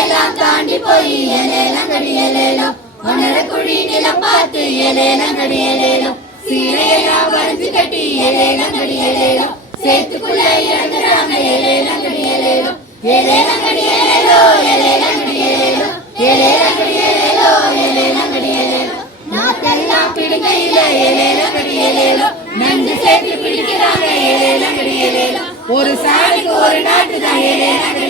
எல்லாம் தாண்டி போய் ஏலேலங்கடி ஏலேலம் உணர குழி நிலம் பார்த்து ஏலேலங்கடி ஏலேலம் சீரையெல்லாம் வரைஞ்சு கட்டி ஏலேலங்கடி ஏலேலம் சேத்துக்குள்ள இறங்குறாங்க ஏலேலங்கடி ஏலேலம் ஏலேலங்கடி ஏலேலோ ஏலேலங்கடி ஏலேலம் ஏலேலங்கடி ஏலேலோ ஏலேலங்கடி ஏலேலம் நாத்தெல்லாம் பிடுங்கையில ஏலேலங்கடி ஏலேலம் நண்டு சேர்த்து பிடிக்கிறாங்க ஏலேலங்கடி ஏலேலம் ஒரு சாணிக்கு ஒரு நாட்டு தான் ஏலேலங்கடி ஏலேலம்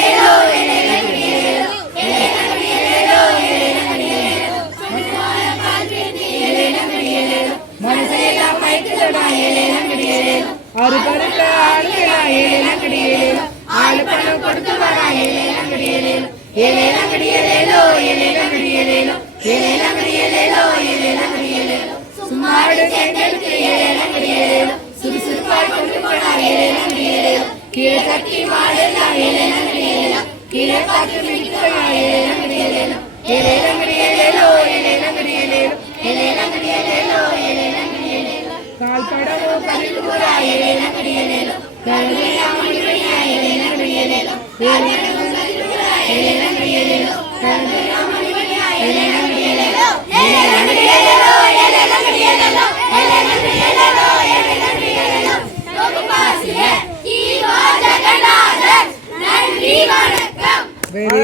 ஏலேலம் அறு பருக்க ஆளுகளா ஏலேலங்கடி ஆளு பணம் கொடுத்து வரா ஏலேலங்கடி ஏலேலம் ஏலேலங்கடி ஏலேலோ ஏலேலங்கடி ஏலேலம் ஏலேலங்கடி ஏலேலோ ஏலேலங்கடி ஏலேலம் சும்மாடு செங்கலுக்கு ஏலேலங்கடி ஏலேலம் சுறுசுறுப்பாய் கொண்டு போனா கீழே தட்டி கீழே பார்த்து கால் படவோ கலிந்து போரா ஏலேலம்